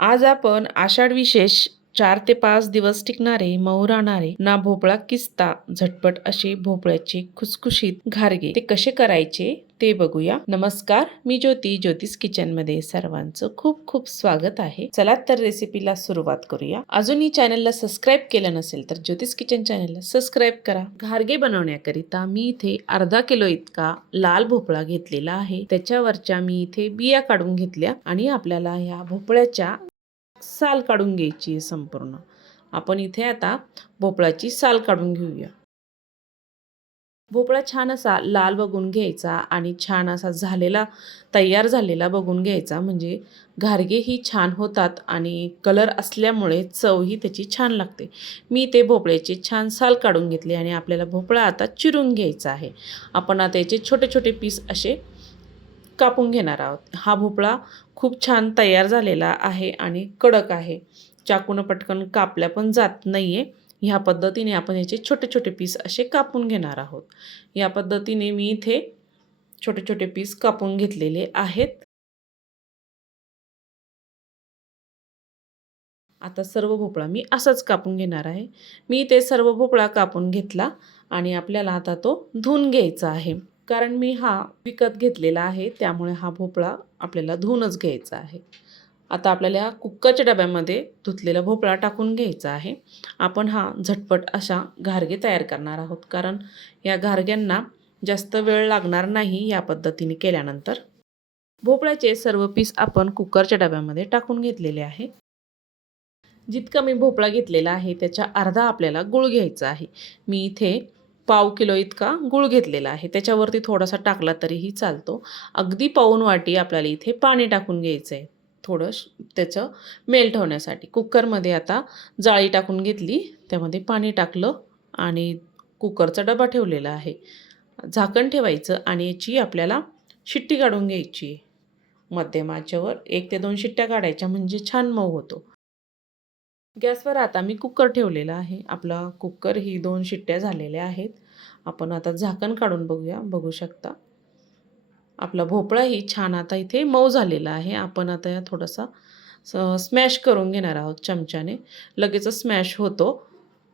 आज आपण आषाढ विशेष 4 ते 5 दिवस टिकणारे, मऊ राहणारे, ना भोपळा किसता झटपट असे भोपळ्याचे खुसखुशीत घारगे ते कसे करायचे ते बघूया. नमस्कार, मी ज्योती, ज्योतिष किचनमध्ये सर्वांचं खूप खूप स्वागत आहे. चला तर रेसिपीला सुरुवात करूया. अजूनही चॅनलला सबस्क्राईब केलं नसेल तर ज्योतिष किचन चॅनलला सबस्क्राईब करा. घारगे बनवण्याकरिता मी इथे अर्धा किलो इतका लाल भोपळा घेतलेला आहे. त्याच्यावरच्या मी इथे बिया काढून घेतल्या आणि आपल्याला ह्या भोपळ्याच्या साल काढून घ्यायची आहे संपूर्ण. आपण इथे आता भोपळ्याची साल काढून घेऊया. भोपळा छान असा लाल बघून घ्यायचा आणि छान असा तयार झालेला बघून घ्यायचा, म्हणजे घारगेही छान होतात आणि कलर असल्यामुळे चवही त्याची छान लागते. मी ते भोपळ्याचे छान साल काढून घेतले आणि आपल्याला भोपळा आता चिरून घ्यायचा आहे. आपण आता याचे छोटे छोटे पीस असे कापून घेणार आहोत. हा भोपळा खूप छान तयार झालेला आहे आणि कडक आहे. चाकूनं पटकन कापल्या पण जात नाही आहे. ह्या पद्धतीने आपण याचे छोटे छोटे पीस असे कापून घेणार आहोत. या पद्धतीने मी इथे छोटे छोटे पीस कापून घेतलेले आहेत. आता सर्व भोपळा मी असाच कापून घेणार आहे. मी ते सर्व भोपळा कापून घेतला आणि आपल्याला आता तो धुवून घ्यायचा आहे. कारण मी हा विकत घेतलेला आहे, त्यामुळे हा भोपळा आपल्याला धुवूनच घ्यायचा आहे. आता आपल्याला कुकरच्या डब्यामध्ये धुतलेला भोपळा टाकून घ्यायचा आहे. आपण हा झटपट अशा घारगे तयार करणार आहोत, कारण या घारग्यांना जास्त वेळ लागणार नाही या पद्धतीने केल्यानंतर. भोपळ्याचे सर्व पीस आपण कुकरच्या डब्यामध्ये टाकून घेतलेले आहे. जितका मी भोपळा घेतलेला आहे त्याच्या अर्धा आपल्याला गूळ घ्यायचा आहे. मी इथे पाव किलो इतका गूळ घेतलेला आहे. त्याच्यावरती थोडासा टाकला तरीही चालतो. अगदी पाऊण वाटी आपल्याला इथे पाणी टाकून घ्यायचं आहे, थोडं त्याचं मेल्ट होण्यासाठी. कुकरमध्ये आता जाळी टाकून घेतली, त्यामध्ये पाणी टाकलं आणि कुकरचा डबा ठेवलेला आहे. झाकण ठेवायचं आणि याची आपल्याला शिट्टी काढून घ्यायची आहे. मध्यम आचेवर 1 ते 2 शिट्ट्या काढायच्या, म्हणजे छान मऊ होतो. गॅसवर आता मी कुकर ठेवलेला आहे. आपला कुकर ही 2 शिट्ट्या झालेल्या आहेत. आपण आता झाकण काढून बघूया. बघू शकता आपला भोपळाही छान आता इथे मऊ झालेला आहे. आपण आता थोडासा स्मॅश करून घेणार आहोत चमच्याने. लगेचच स्मॅश होतो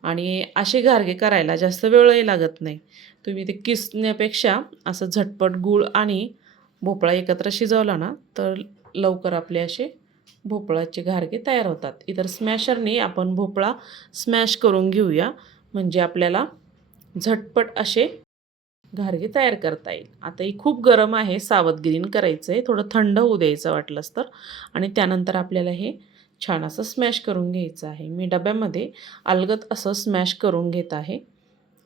आणि असे घारगे करायला जास्त वेळही लागत नाही. तुम्ही ते किसण्यापेक्षा असं झटपट गूळ आणि भोपळा एकत्र शिजवला ना, तर लवकर आपले असे भोपळाचे घारगे तयार होतात. इतर स्मॅशरने आपण भोपळा स्मॅश करून घेऊया, म्हणजे आपल्याला झटपट असे घारगे तयार करता येईल. आता ही खूप गरम आहे, सावधगिरीने करायचं आहे. थोडं थंड होऊ द्यायचं वाटलंच तर, आणि त्यानंतर आपल्याला हे छान असं स्मॅश करून घ्यायचं आहे. मी डब्यामध्ये अलगद असं स्मॅश करून घेत आहे.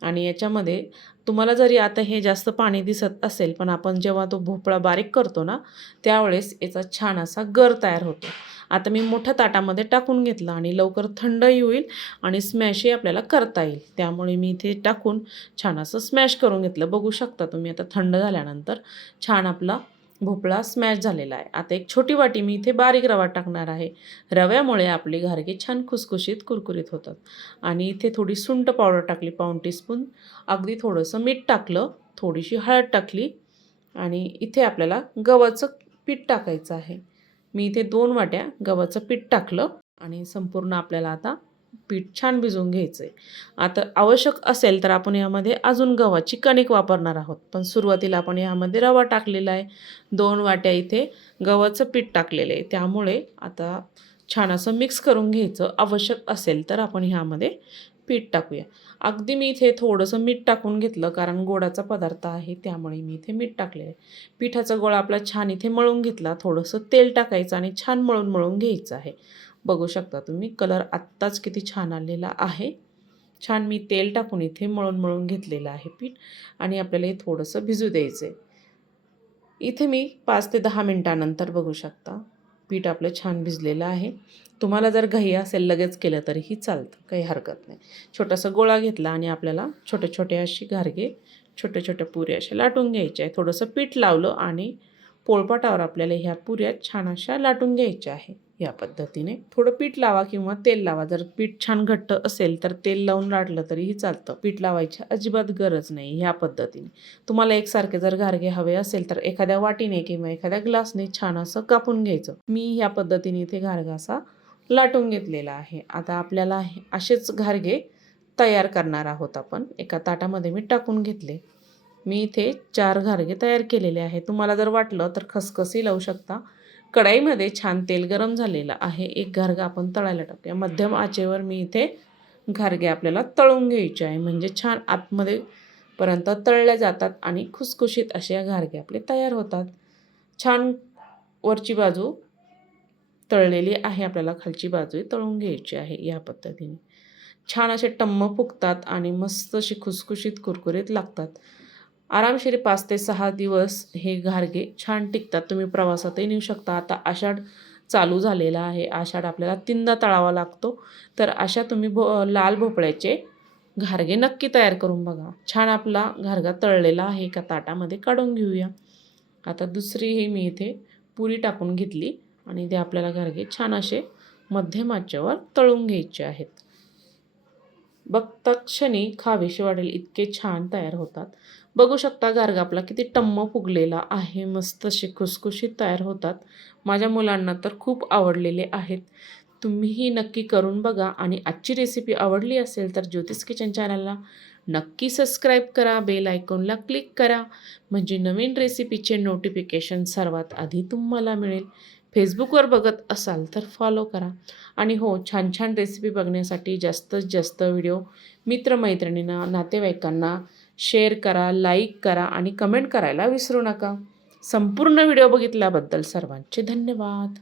आणि याच्यामध्ये तुम्हाला जरी आता हे जास्त पाणी दिसत असेल, पण आपण जेव्हा तो भोपळा बारीक करतो ना, त्यावेळेस याचा छान असा गर तयार होतो. आता मी मोठ्या ताटामध्ये टाकून घेतलं आणि लवकर थंडही होईल आणि स्मॅशही आपल्याला करता येईल. त्यामुळे मी इथे टाकून छान असं स्मॅश करून घेतलं. बघू शकता तुम्ही आता थंड झाल्यानंतर छान आपला भोपळा स्मॅश झालेला आहे. आता एक छोटी वाटी मी इथे बारीक रवा टाकणार आहे. रव्यामुळे आपले घारगे छान खुसखुशीत कुरकुरीत होतात. आणि इथे थोडी सुंठ पावडर टाकली, पाऊण टीस्पून. अगदी थोडंसं मीठ टाकलं, थोडीशी हळद टाकली आणि इथे आपल्याला गव्हाचं पीठ टाकायचं आहे. मी इथे 2 वाट्या गव्हाचं पीठ टाकलं आणि संपूर्ण आपल्याला आता पीठ छान भिजवून घ्यायचं आहे. आता आवश्यक असेल तर आपण यामध्ये अजून गव्हाची कणिक वापरणार आहोत, पण सुरुवातीला आपण यामध्ये रवा टाकलेला आहे. 2 वाट्या इथे गव्हाचं पीठ टाकलेलं आहे. त्यामुळे आता छान असं मिक्स करून घ्यायचं. आवश्यक असेल तर आपण ह्यामध्ये पीठ टाकूया. अगदी मी इथे थोडंसं मीठ टाकून घेतलं, कारण गोडाचा पदार्थ आहे, त्यामुळे मी इथे मीठ टाकलेलं आहे. पिठाचा गोळा आपला छान इथे मळून घेतला. थोडंसं तेल टाकायचं आणि छान मळून घ्यायचं आहे. बघू शकता तुम्ही कलर आत्ताच किती छान आलेला आहे. छान मी तेल टाकून इथे मळून घेतलेलं आहे पीठ आणि आपल्याला हे थोडंसं भिजू द्यायचं आहे. इथे मी 5 ते 10 मिनिटानंतर बघू शकता पीठ आपलं छान भिजलेलं आहे. तुम्हाला जर घाई असेल लगेच केलं तरीही चालतं, काही हरकत नाही. छोटासा गोळा घेतला आणि आपल्याला छोटे छोटे अशी घारगे, छोट्या छोट्या पुऱ्या अशा लाटून घ्यायच्या आहे. थोडंसं पीठ लावलं आणि पोळपाटावर आपल्याला ह्या पुऱ्या छान अशा लाटून घ्यायच्या आहे. या पद्धतीने थोडं पीठ लावा किंवा तेल लावा. जर पीठ छान घट्ट असेल तर तेल लावून लाटलं तरीही चालतं. पीठ लावायची अजिबात गरज नाही. ह्या पद्धतीने तुम्हाला एकसारखे जर घारगे हवे असेल तर एखाद्या वाटीने किंवा एखाद्या ग्लासने छान असं कापून घ्यायचं. मी ह्या पद्धतीने इथे घारगा असा लाटून घेतलेला आहे. आता आपल्याला असेच घारगे तयार करणार आहोत आपण. एका ताटामध्ये मी टाकून घेतले. मी इथे 4 घारगे तयार केलेले आहे. तुम्हाला जर वाटलं तर खसखसही लावू शकता. कढईमध्ये छान तेल गरम झालेलं आहे. एक घारगा आपण तळायला टाकूया. मध्यम आचेवर मी इथे घारगे आपल्याला तळून घ्यायचे आहे. म्हणजे छान आतमध्ये पर्यंत तळल्या जातात आणि खुसखुशीत असे घारगे आपले तयार होतात. छान वरची बाजू तळलेली आहे. आपल्याला खालची बाजूही तळून घ्यायची आहे. या पद्धतीने छान असे टम्म फुगतात आणि मस्त अशी खुसखुशीत कुरकुरीत लागतात. आरामशीर 5 ते 6 दिवस हे घारगे छान टिकतात. तुम्ही प्रवासातही नेऊ शकता. आता आषाढ चालू झालेला आहे. आषाढ आपल्याला 3दा तळावा लागतो. तर अशा तुम्ही लाल भोपळ्याचे घारगे नक्की तयार करून बघा. छान आपला घारगा तळलेला आहे. एका ताटामध्ये काढून घेऊया. आता दुसरीही मी इथे पुरी टाकून घेतली आणि ते आपल्याला घारगे छान असे मध्यम आचेवर तळून घ्यायचे आहेत. बघता क्षणी खावेसे वाटेल इतके छान तयार होतात. बघू शकता घारगा आपला किती टम्म फुगलेला आहे. मस्त असे खुसखुशीत तयार होतात. माझ्या मुलांना तर खूप आवडलेले आहेत. तुम्हीही नक्की करून बघा आणि आजची रेसिपी आवडली असेल तर ज्योतिष किचन चॅनलला नक्की सबस्क्राईब करा. बेल आयकॉनला क्लिक करा म्हणजे नवीन रेसिपीचे नोटिफिकेशन सर्वात आधी तुम्हाला मिळेल. फेसबुकवर बघत असाल तर फॉलो करा. आणि हो, छान छान रेसिपी बघण्यासाठी जास्तीत जास्त व्हिडिओ मित्रमैत्रिणींना, नातेवाईकांना शेअर करा, लाईक करा आणि कमेंट करायला विसरू नका. संपूर्ण व्हिडिओ बघितल्याबद्दल सर्वांचे धन्यवाद.